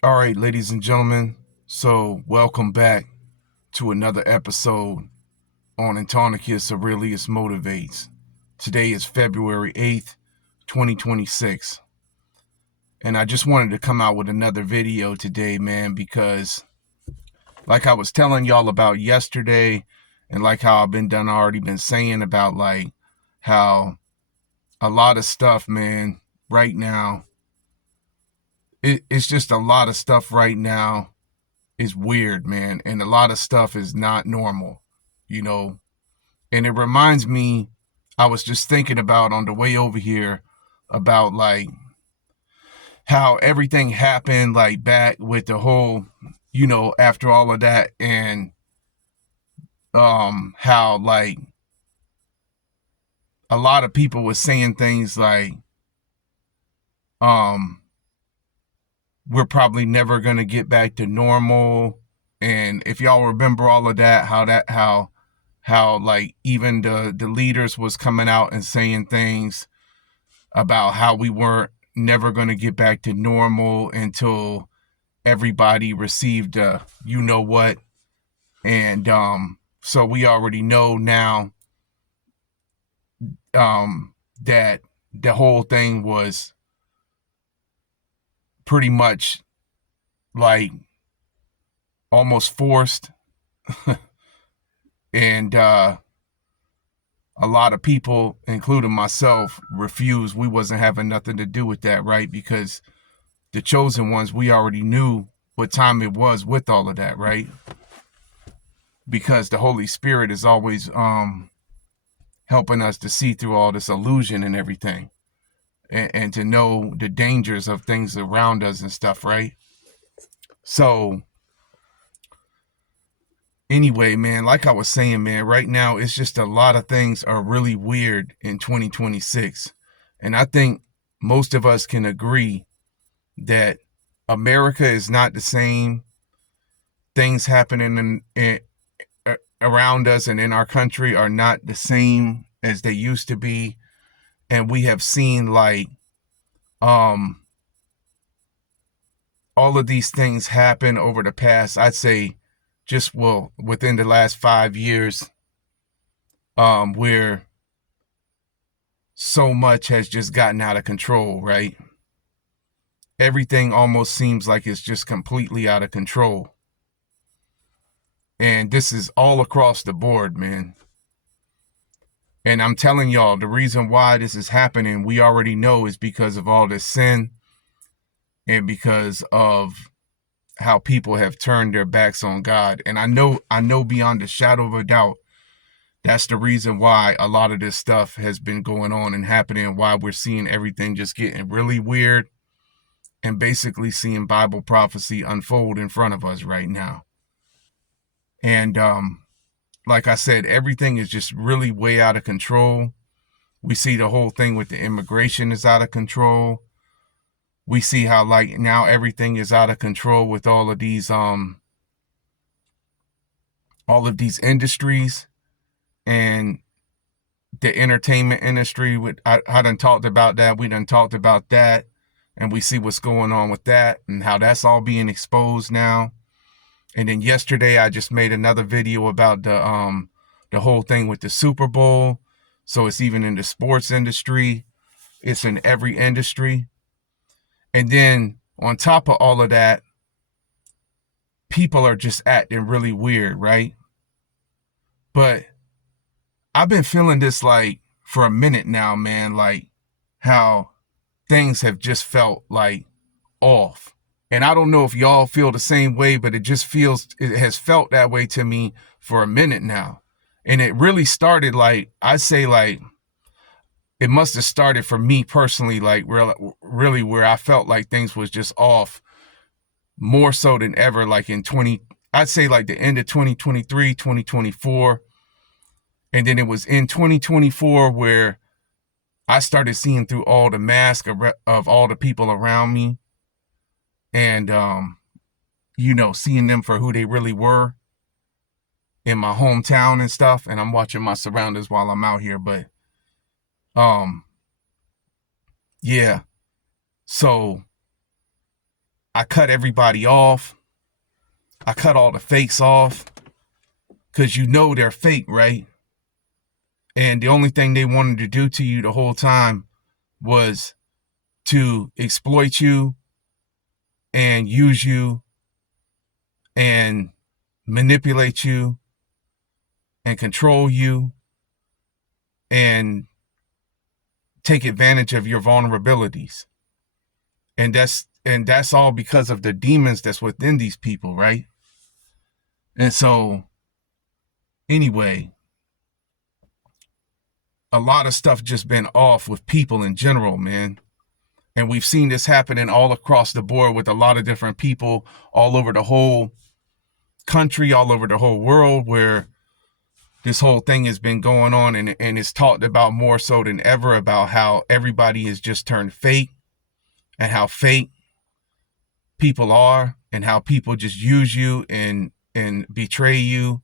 All right, ladies and gentlemen. So, welcome back to another episode on Antonicus Aurelius Motivates. Today is February 8th, 2026. And I just wanted to come out with another video today, man, because like I was telling y'all about yesterday, and like how already been saying about like how a lot of stuff, man, right now, it's just a lot of stuff right now is weird, man, and a lot of stuff is not normal, you know. And it reminds me, I was just thinking about on the way over here about like how everything happened, like back with the whole, after all of that, and how like a lot of people were saying things like um we're probably never gonna get back to normal. And if y'all remember all of that, how like even the leaders was coming out and saying things about how we weren't never going to get back to normal until everybody received you know what. And so we already know now that the whole thing was pretty much like almost forced. And a lot of people, including myself, refused. We wasn't having nothing to do with that, right? Because the chosen ones, we already knew what time it was with all of that, right? Because the Holy Spirit is always helping us to see through all this illusion and everything, and to know the dangers of things around us and stuff, right? So anyway, man, like I was saying, man, right now it's just a lot of things are really weird in 2026. And I think most of us can agree that America is not the same. Things happening around us and in our country are not the same as they used to be. And we have seen like um all of these things happen over the past, I'd say, just within the last 5 years, where so much has just gotten out of control, right? Everything almost seems like it's just completely out of control. And this is all across the board, man. And I'm telling y'all, the reason why this is happening, we already know, is because of all this sin and because of how people have turned their backs on God. And I know beyond a shadow of a doubt, that's the reason why a lot of this stuff has been going on and happening, and why we're seeing everything just getting really weird and basically seeing Bible prophecy unfold in front of us right now. And like I said, everything is just really way out of control. We see the whole thing with the immigration is out of control. We see how like now everything is out of control with all of these industries, and the entertainment industry. I done talked about that. We done talked about that, and we see what's going on with that and how that's all being exposed now. And then yesterday I just made another video about the whole thing with the Super Bowl. So it's even in the sports industry. It's in every industry. And then on top of all of that, people are just acting really weird, right? But I've been feeling this like for a minute now, man, like how things have just felt like off. And I don't know if y'all feel the same way, but it has felt that way to me for a minute now. And it really started like, I'd say like, it must have started for me personally, like really where I felt like things was just off more so than ever, like I'd say like the end of 2023, 2024. And then it was in 2024 where I started seeing through all the mask of all the people around me, and seeing them for who they really were in my hometown and stuff. And I'm watching my surroundings while I'm out here. But um yeah. So I cut everybody off. I cut all the fakes off because you know they're fake, right? And the only thing they wanted to do to you the whole time was to exploit you and use you and manipulate you and control you and take advantage of your vulnerabilities. And that's all because of the demons that's within these people, right? And so anyway, a lot of stuff just been off with people in general, man. And we've seen this happening all across the board with a lot of different people all over the whole country, all over the whole world, where this whole thing has been going on, and it's talked about more so than ever about how everybody has just turned fake and how fake people are and how people just use you and betray you.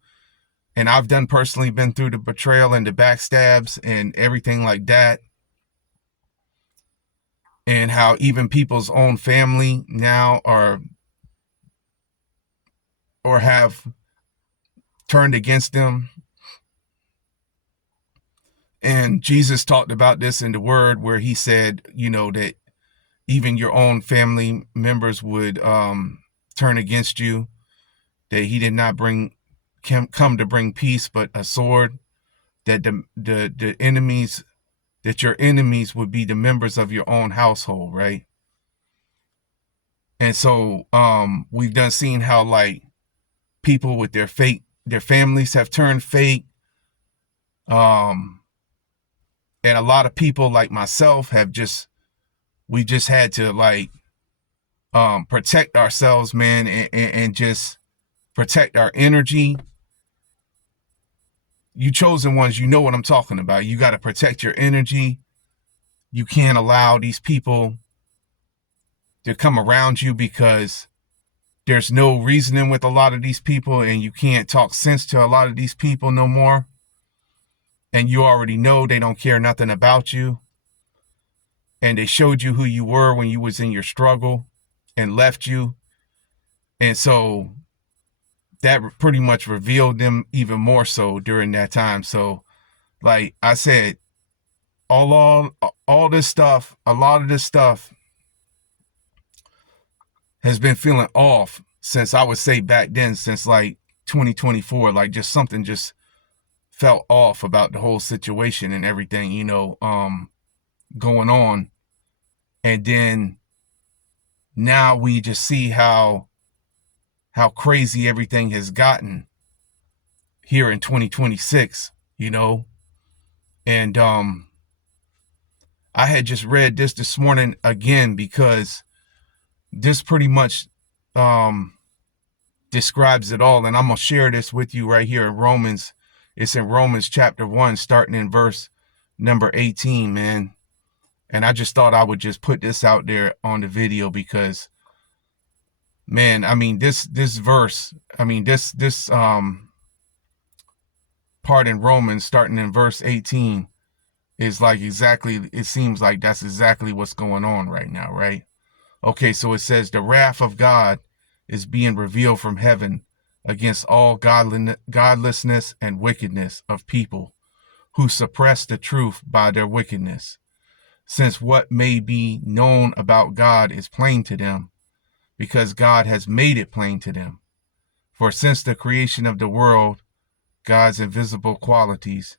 And I've done personally been through the betrayal and the backstabs and everything like that. And how even people's own family now are or have turned against them. And Jesus talked about this in the word where he said, you know, that even your own family members would turn against you, that he did not come to bring peace, but a sword, that the enemies, that your enemies would be the members of your own household, right? And so we've done seen how like people with their families have turned fake. And a lot of people like myself we just had to like protect ourselves, man, and just protect our energy. You chosen ones, you know what I'm talking about. You got to protect your energy. You can't allow these people to come around you because there's no reasoning with a lot of these people, and you can't talk sense to a lot of these people no more. And you already know they don't care nothing about you. And they showed you who you were when you was in your struggle and left you. And so that pretty much revealed them even more so during that time. So like I said, all this stuff, a lot of this stuff has been feeling off since, I would say back then, since like 2024, like just something just felt off about the whole situation and everything, you know, going on. And then now we just see how crazy everything has gotten here in 2026, you know. And I had just read this morning again because this pretty much describes it all. And I'm going to share this with you right here in Romans. It's in Romans chapter 1, starting in verse number 18, man. And I just thought I would just put this out there on the video because, man, I mean, this verse, I mean, this part in Romans starting in verse 18 is like exactly, it seems like that's exactly what's going on right now, right? Okay, so it says the wrath of God is being revealed from heaven against all godlessness and wickedness of people who suppress the truth by their wickedness, since what may be known about God is plain to them, because God has made it plain to them. For since the creation of the world, God's invisible qualities,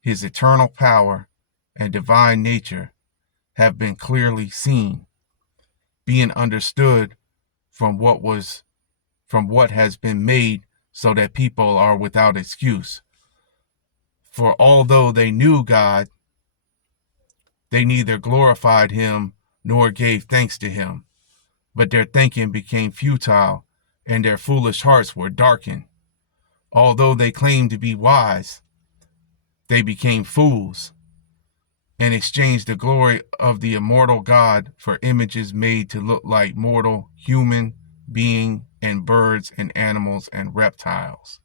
his eternal power and divine nature have been clearly seen, being understood from what has been made, so that people are without excuse. For although they knew God, they neither glorified him nor gave thanks to him, but their thinking became futile, and their foolish hearts were darkened. Although they claimed to be wise, they became fools and exchanged the glory of the immortal God for images made to look like mortal human being and birds and animals and reptiles.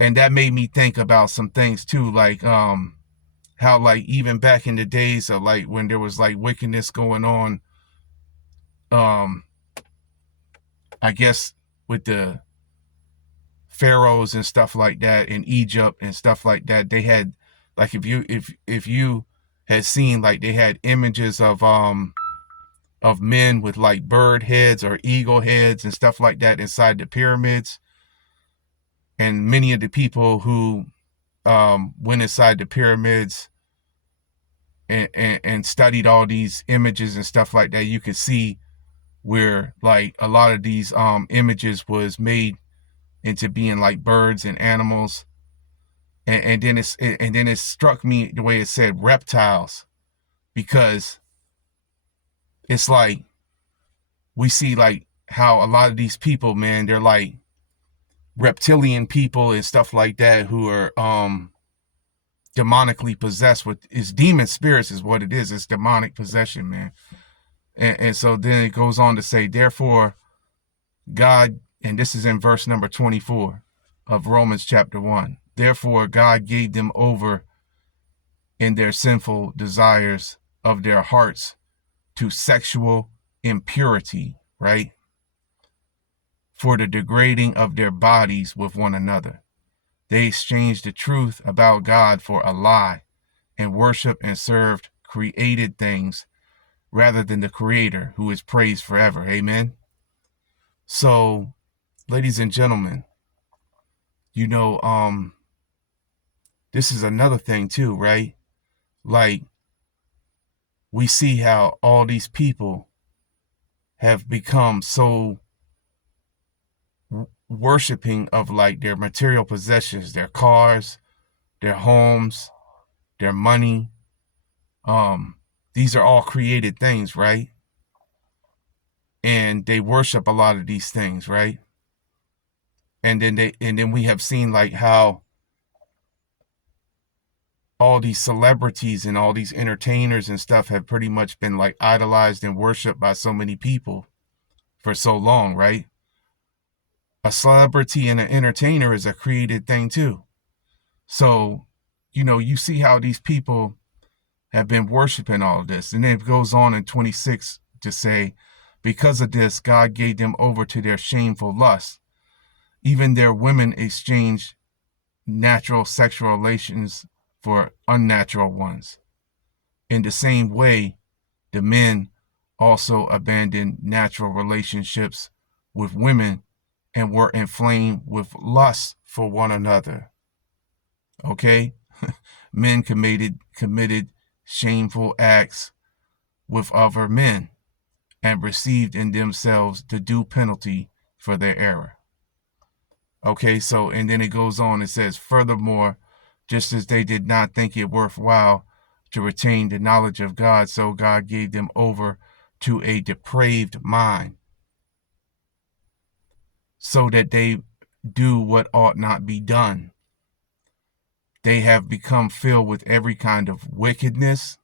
And that made me think about some things too, like how like even back in the days of like when there was like wickedness going on um I guess with the pharaohs and stuff like that in Egypt and stuff like that, they had, like, if you had seen, like, they had images of men with like bird heads or eagle heads and stuff like that inside the pyramids. And many of the people who went inside the pyramids and studied all these images and stuff like that, you could see where like a lot of these images was made into being like birds and animals. And then it struck me the way it said reptiles, because it's like we see like how a lot of these people, man, they're like reptilian people and stuff like that, who are demonically possessed with, is demon spirits is what it is. It's demonic possession, man. And so then it goes on to say, therefore God, and this is in verse number 24 of Romans chapter 1, therefore God gave them over in their sinful desires of their hearts to sexual impurity, right? For the degrading of their bodies with one another. They exchanged the truth about God for a lie and worshiped and served created things rather than the Creator, who is praised forever. Amen. So, ladies and gentlemen, you know, this is another thing too, right? Like, we see how all these people have become so worshiping of like their material possessions, their cars, their homes, their money. These are all created things, right? And they worship a lot of these things, right? And then we have seen like how all these celebrities and all these entertainers and stuff have pretty much been like idolized and worshiped by so many people for so long, right? A celebrity and an entertainer is a created thing too. So, you see how these people have been worshiping all of this. And then it goes on in 26 to say, because of this, God gave them over to their shameful lust. Even their women exchanged natural sexual relations for unnatural ones. In the same way, the men also abandoned natural relationships with women and were inflamed with lust for one another. Okay? Men committed shameful acts with other men and received in themselves the due penalty for their error. Okay, so, and then it goes on, it says, furthermore, just as they did not think it worthwhile to retain the knowledge of God, so God gave them over to a depraved mind, so that they do what ought not be done. They have become filled with every kind of wickedness,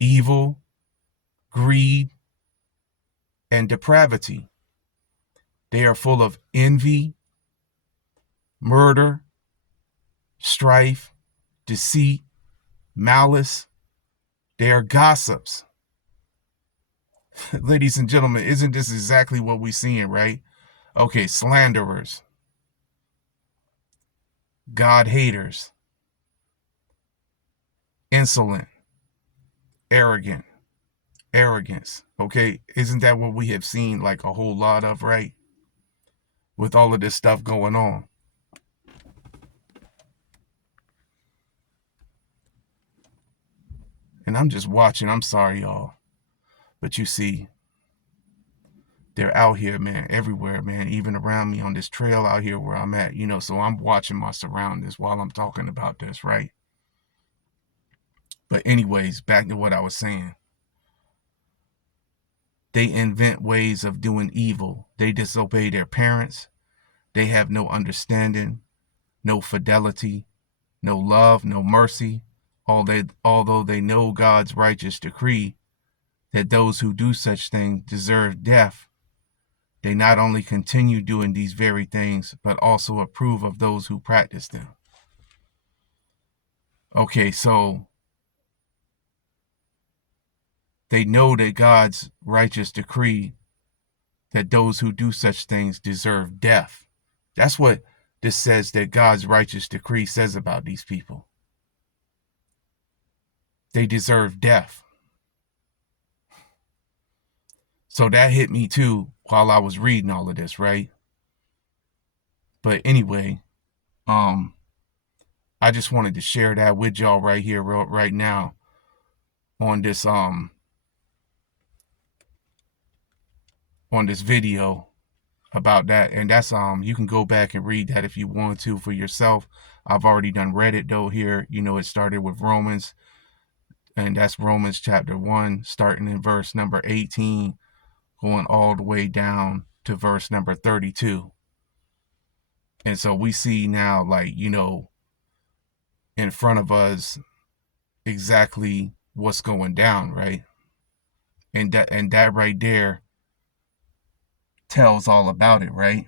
evil, greed, and depravity. They are full of envy, murder, strife, deceit, malice. They are gossips. Ladies and gentlemen, isn't this exactly what we're seeing, right? Okay, slanderers, God haters, insolent, arrogant, arrogance. Okay, isn't that what we have seen like a whole lot of, right? With all of this stuff going on. And I'm just watching. I'm sorry, y'all. But you see, they're out here, man, everywhere, man, even around me on this trail out here where I'm at, so I'm watching my surroundings while I'm talking about this, right? But anyways, back to what I was saying. They invent ways of doing evil. They disobey their parents. They have no understanding, no fidelity, no love, no mercy. Although they know God's righteous decree that those who do such things deserve death, they not only continue doing these very things, but also approve of those who practice them. Okay, so They know that God's righteous decree that those who do such things deserve death. That's what this says, that God's righteous decree says about these people. They deserve death. So that hit me too while I was reading all of this, right? But anyway, I just wanted to share that with y'all right here, right now, on this video about that. And that's you can go back and read that if you want to for yourself. I've already done read it though here. You know, it started with Romans, and that's Romans chapter 1, starting in verse number 18, going all the way down to verse number 32. And so we see now, like, you know, in front of us exactly what's going down, right? And that right there tells all about it, right?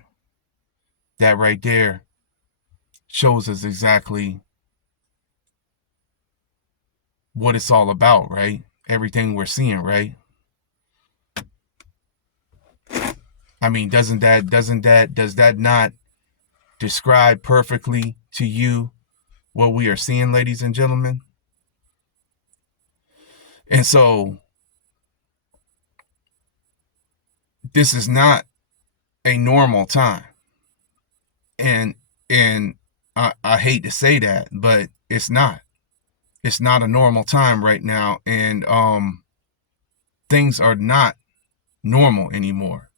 That right there shows us exactly what it's all about, right? Everything we're seeing, right? I mean, does that not describe perfectly to you what we are seeing, ladies and gentlemen? And so this is not a normal time. And I hate to say that, but it's not. It's not a normal time right now, and things are not normal anymore.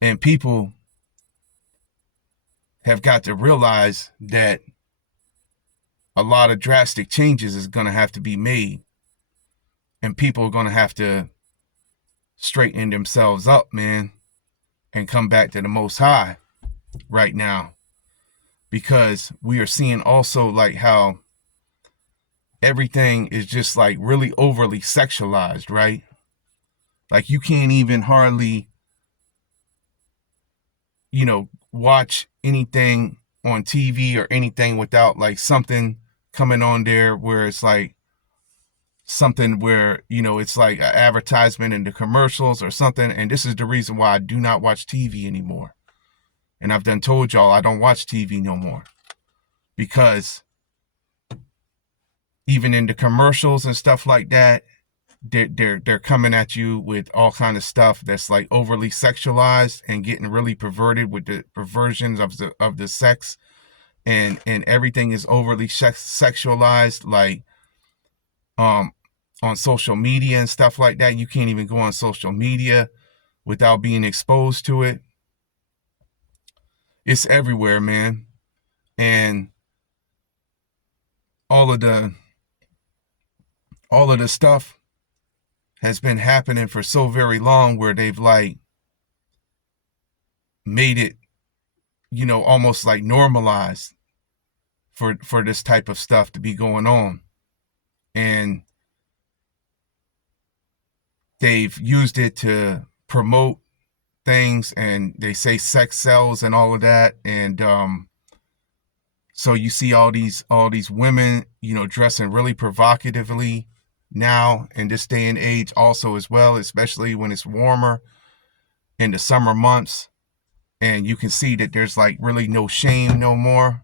And people have got to realize that a lot of drastic changes is going to have to be made, and people are going to have to straighten themselves up, man, and come back to the Most High right now, because we are seeing also like how everything is just like really overly sexualized, right? Like you can't even hardly, you know, watch anything on TV or anything without like something coming on there where it's like something where, you know, it's like an advertisement in the commercials or something. And this is the reason why I do not watch TV anymore. And I've done told y'all I don't watch TV no more, because even in the commercials and stuff like that, they're coming at you with all kind of stuff that's like overly sexualized and getting really perverted with the perversions of the sex, and everything is overly sexualized, like on social media and stuff like that. You can't even go on social media without being exposed to it. It's everywhere, man. And all of the stuff has been happening for so very long, where they've like made it, you know, almost like normalized for this type of stuff to be going on. And they've used it to promote things, and they say sex sells and all of that. And so you see all these women, you know, dressing really provocatively now in this day and age also as well, especially when it's warmer in the summer months. And you can see that there's like really no shame no more,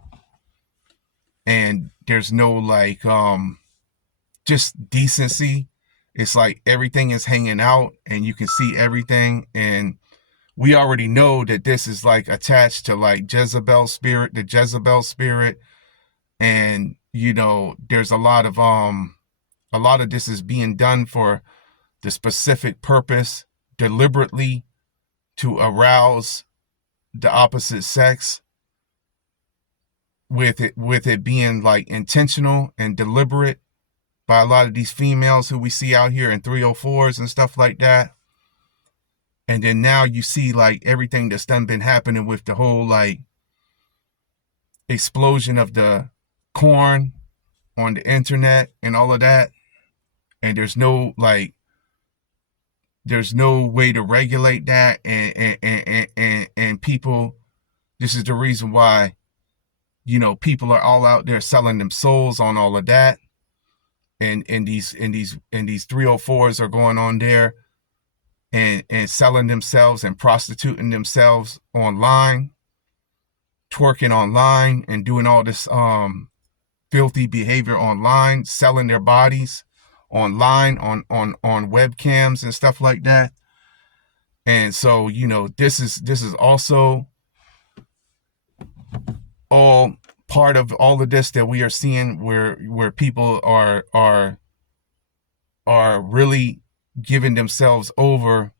and there's no like just decency. It's like everything is hanging out and you can see everything. And we already know that this is like attached to like Jezebel spirit, the Jezebel spirit. And you know, there's a lot of this is being done for the specific purpose, deliberately, to arouse the opposite sex, with it being like intentional and deliberate by a lot of these females who we see out here in 304s and stuff like that. And then now you see like everything that's done been happening with the whole like explosion of the corn on the internet and all of that. And there's no way to regulate that. And people, this is the reason why, you know, people are all out there selling them souls on all of that. and these 304s are going on there and selling themselves and prostituting themselves online, twerking online, and doing all this filthy behavior online, selling their bodies online on webcams and stuff like that. And so, you know, this is also all part of all of this that we are seeing, where people are really giving themselves over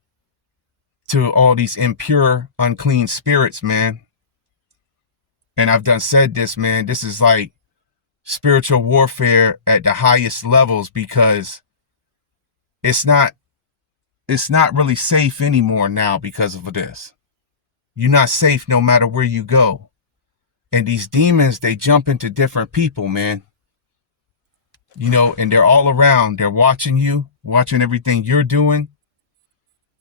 to all these impure, unclean spirits, man. And I've done said this, man, this is like spiritual warfare at the highest levels, because it's not really safe anymore now because of this. You're not safe no matter where you go. And these demons, they jump into different people, man. You know, and they're all around. They're watching you, watching everything you're doing,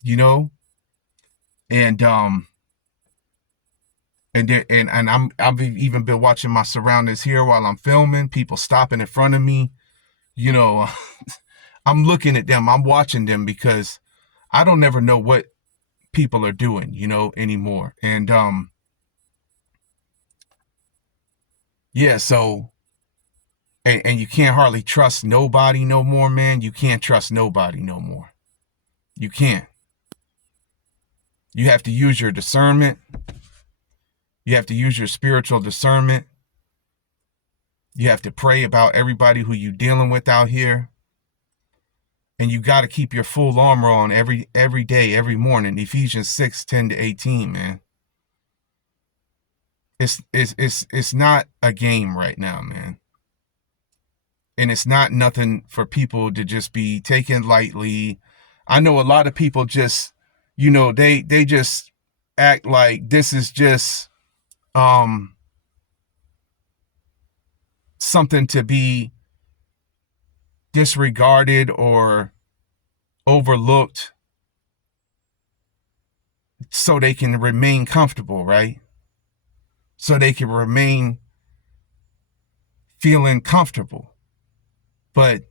you know. And I've even been watching my surroundings here while I'm filming, people stopping in front of me. You know, I'm looking at them, I'm watching them, because I don't never know what people are doing, you know, anymore. And yeah, so and you can't hardly trust nobody no more, man. You can't trust nobody no more. You can't. You have to use your discernment. You have to use your spiritual discernment. You have to pray about everybody who you're dealing with out here. And you got to keep your full armor on every day, every morning. Ephesians 6:10-18, man. It's not a game right now, man. And it's not nothing for people to just be taken lightly. I know a lot of people just, you know, they just act like this is just something to be disregarded or overlooked so they can remain comfortable, right? So they can remain feeling comfortable. But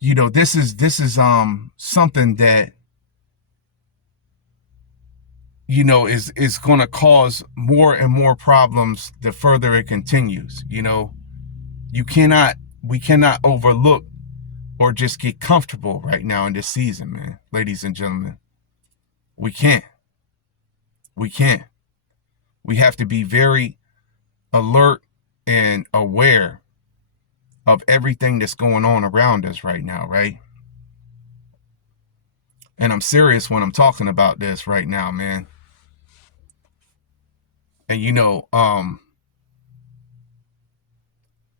you know, this is something that, you know, is going to cause more and more problems the further it continues. You know, we cannot overlook or just get comfortable right now in this season, man. Ladies and gentlemen, we can't. We have to be very alert and aware of everything that's going on around us right now, right? And I'm serious when I'm talking about this right now, man. And you know,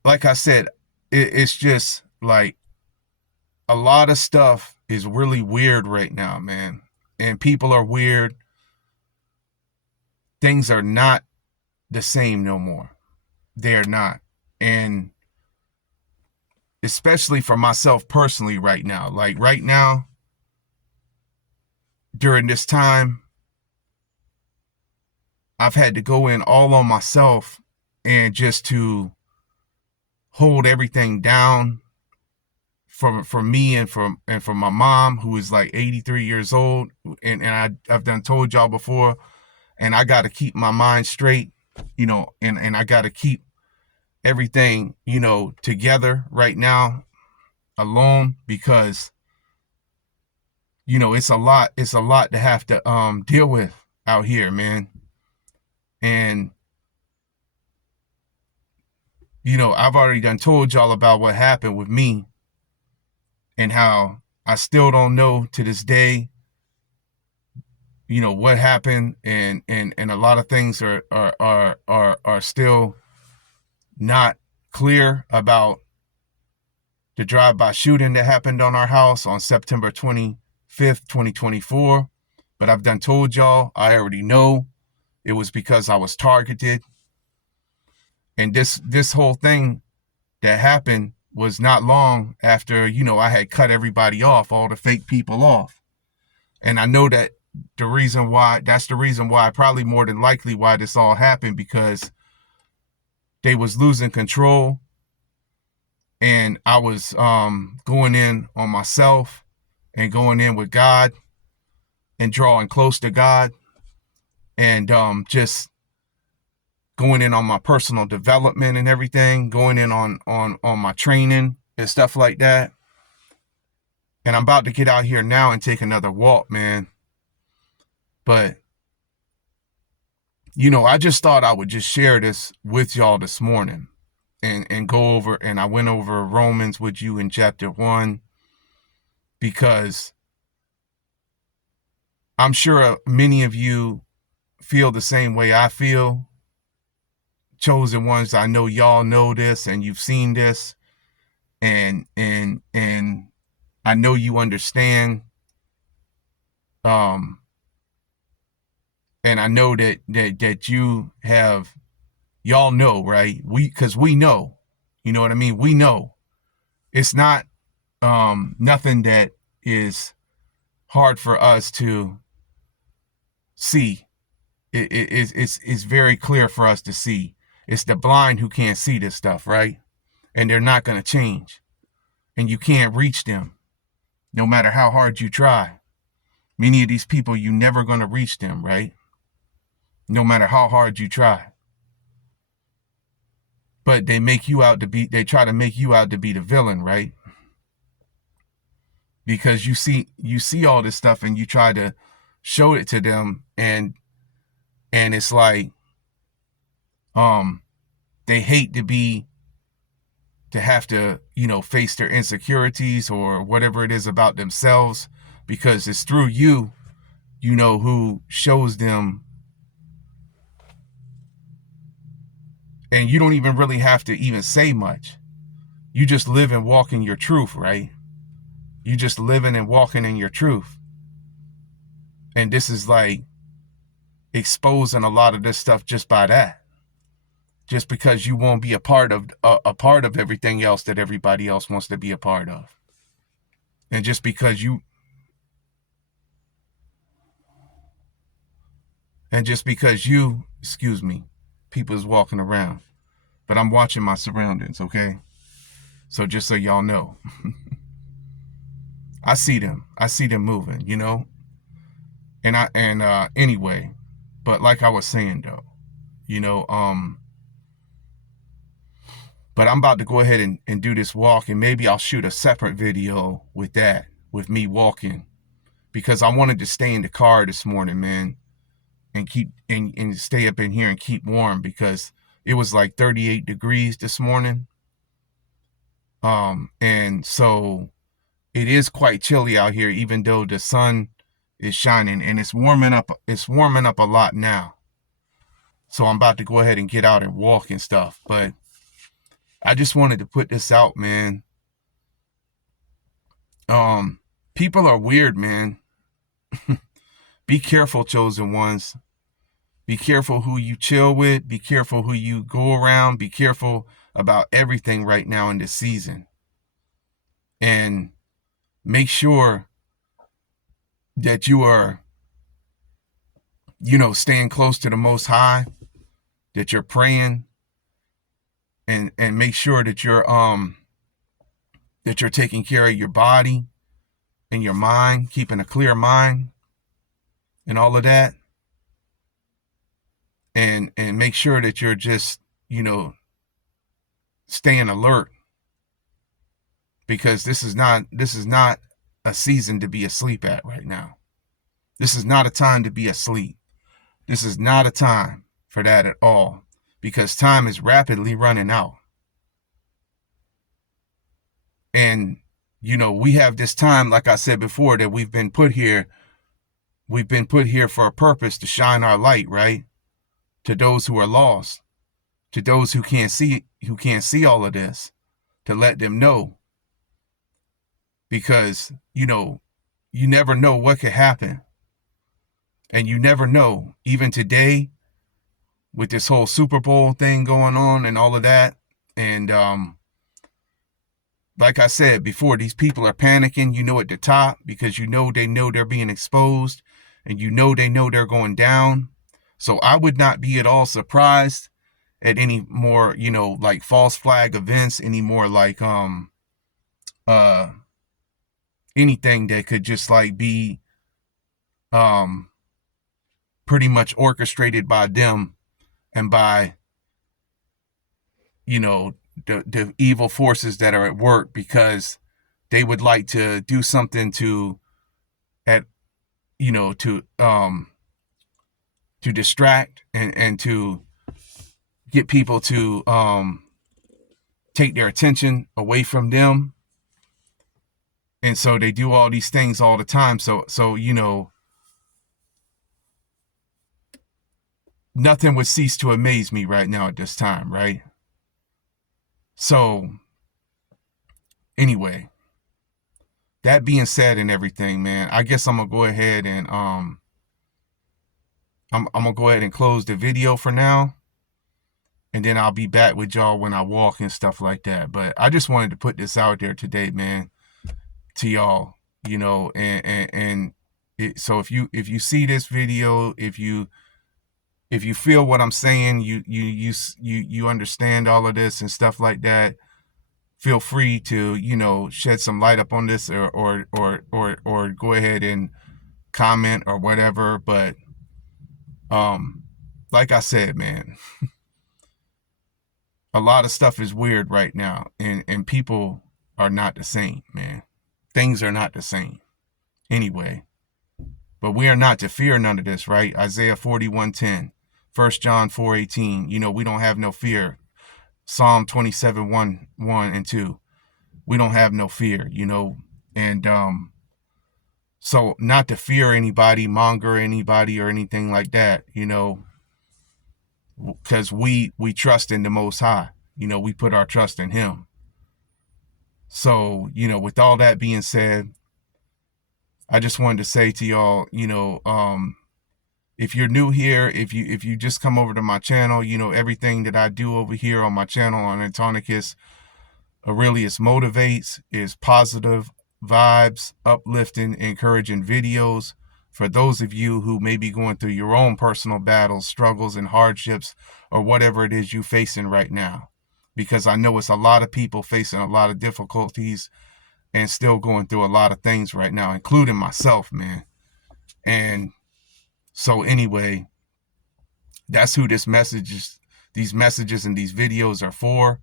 like I said, it's just like a lot of stuff is really weird right now, man. And people are weird. Things are not the same no more. They're not. And especially for myself personally right now, like right now, during this time, I've had to go in all on myself and just to hold everything down for me and for my mom, who is like 83 years old. And I've done told y'all before, and I got to keep my mind straight, you know, and I got to keep everything, you know, together right now alone, because, you know, it's a lot to have to deal with out here, man. And you know, I've already done told y'all about what happened with me and how I still don't know to this day, you know, what happened, and a lot of things are still not clear about the drive-by shooting that happened on our house on September 25th, 2024. But I've done told y'all, I already know it was because I was targeted. And this whole thing that happened was not long after, you know, I had cut everybody off, all the fake people off. And I know that that's the reason why, probably more than likely why this all happened, because they was losing control And I was going in on myself and going in with God and drawing close to God, and just going in on my personal development and everything, going in on my training and stuff like that. And I'm about to get out here now and take another walk, man. But I just thought I would just share this with y'all this morning, and go over, and I went over Romans with you in chapter 1, because I'm sure many of you feel the same way I feel. Chosen ones, I know y'all know this and you've seen this, and I know you understand. Um, and I know that y'all know, right? Because we know, you know what I mean? We know it's not nothing that is hard for us to see. It's very clear for us to see. It's the blind who can't see this stuff, right? And they're not going to change. And you can't reach them, no matter how hard you try. Many of these people, you never going to reach them, right? No matter how hard you try. But they try to make you out to be the villain, right? Because you see all this stuff and you try to show it to them, and it's like they hate to have to face their insecurities or whatever it is about themselves, because it's through you who shows them. And you don't even really have to even say much. You just live and walk in your truth, right? You just living and walking in your truth. And this is like exposing a lot of this stuff just by that. Just because you won't be a part of everything else that everybody else wants to be a part of. And just because excuse me, people is walking around. But I'm watching my surroundings, okay? So just so y'all know. I see them moving, And anyway, but like I was saying though, but I'm about to go ahead and do this walk, and maybe I'll shoot a separate video with me walking, because I wanted to stay in the car this morning, man, and keep and stay up in here and keep warm, because it was like 38 degrees this morning. And so it is quite chilly out here, even though the sun is shining, and it's warming up a lot now. So I'm about to go ahead and get out and walk and stuff. But I just wanted to put this out, man. People are weird, man. Be careful, chosen ones. Be careful who you chill with. Be careful who you go around. Be careful about everything right now in this season. And make sure that you are, staying close to the Most High, that you're praying, and make sure that you're taking care of your body and your mind, keeping a clear mind and all of that. And make sure that you're just, staying alert, because this is not a season to be asleep at right now. This is not a time to be asleep. This is not a time for that at all, because time is rapidly running out. And, we have this time, like I said before, that we've been put here. We've been put here for a purpose, to shine our light, right? To those who are lost, to those who can't see all of this, to let them know. Because, you never know what could happen. And you never know, even today, with this whole Super Bowl thing going on and all of that. And like I said before, these people are panicking, at the top, because they know they're being exposed, and they know they're going down. So I would not be at all surprised at any more, like false flag events, any more like uh anything that could just like be um pretty much orchestrated by them and by, you know, the evil forces that are at work, because they would like to do something to at you know to distract and to get people to take their attention away from them. And so they do all these things all the time. So nothing would cease to amaze me right now at this time, right? So anyway, that being said and everything, man, I guess I'm gonna go ahead and I'm gonna go ahead and close the video for now, and then I'll be back with y'all when I walk and stuff like that. But I just wanted to put this out there today, man, to y'all, and so if you see this video, if you feel what I'm saying, you understand all of this and stuff like that, feel free to shed some light up on this, or go ahead and comment or whatever. But like I said, man, a lot of stuff is weird right now, and people are not the same, man. Things are not the same anyway. But we are not to fear none of this, right? Isaiah 41:10, 1 John 4:18. We don't have no fear. Psalm 27:1 and 2. We don't have no fear, and so not to fear anybody, monger anybody, or anything like that, because we trust in the Most High. We put our trust in Him. So, with all that being said, I just wanted to say to y'all, if you're new here, if you just come over to my channel, everything that I do over here on my channel on Antonicus Aurelius Motivates is positive vibes, uplifting, encouraging videos for those of you who may be going through your own personal battles, struggles, and hardships, or whatever it is you're facing right now. Because I know it's a lot of people facing a lot of difficulties and still going through a lot of things right now, including myself, man. And so anyway, that's who these messages and these videos are for.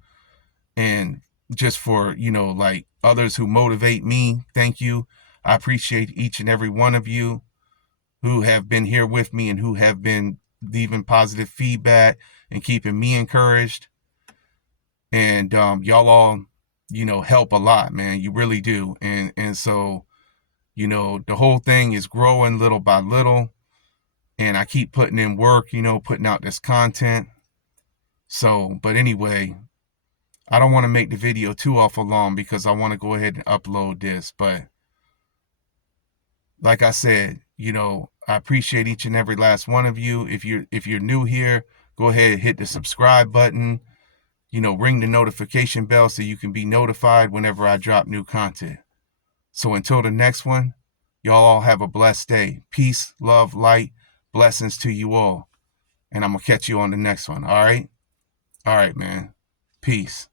And just for, like others who motivate me, thank you. I appreciate each and every one of you who have been here with me and who have been leaving positive feedback and keeping me encouraged. And y'all all, help a lot, man. You really do. And so, the whole thing is growing little by little. And I keep putting in work, putting out this content. So, but anyway, I don't want to make the video too awful long because I want to go ahead and upload this. But like I said, I appreciate each and every last one of you. If you're new here, go ahead and hit the subscribe button. Ring the notification bell so you can be notified whenever I drop new content. So until the next one, y'all all have a blessed day. Peace, love, light, blessings to you all. And I'm going to catch you on the next one. All right? All right, man. Peace.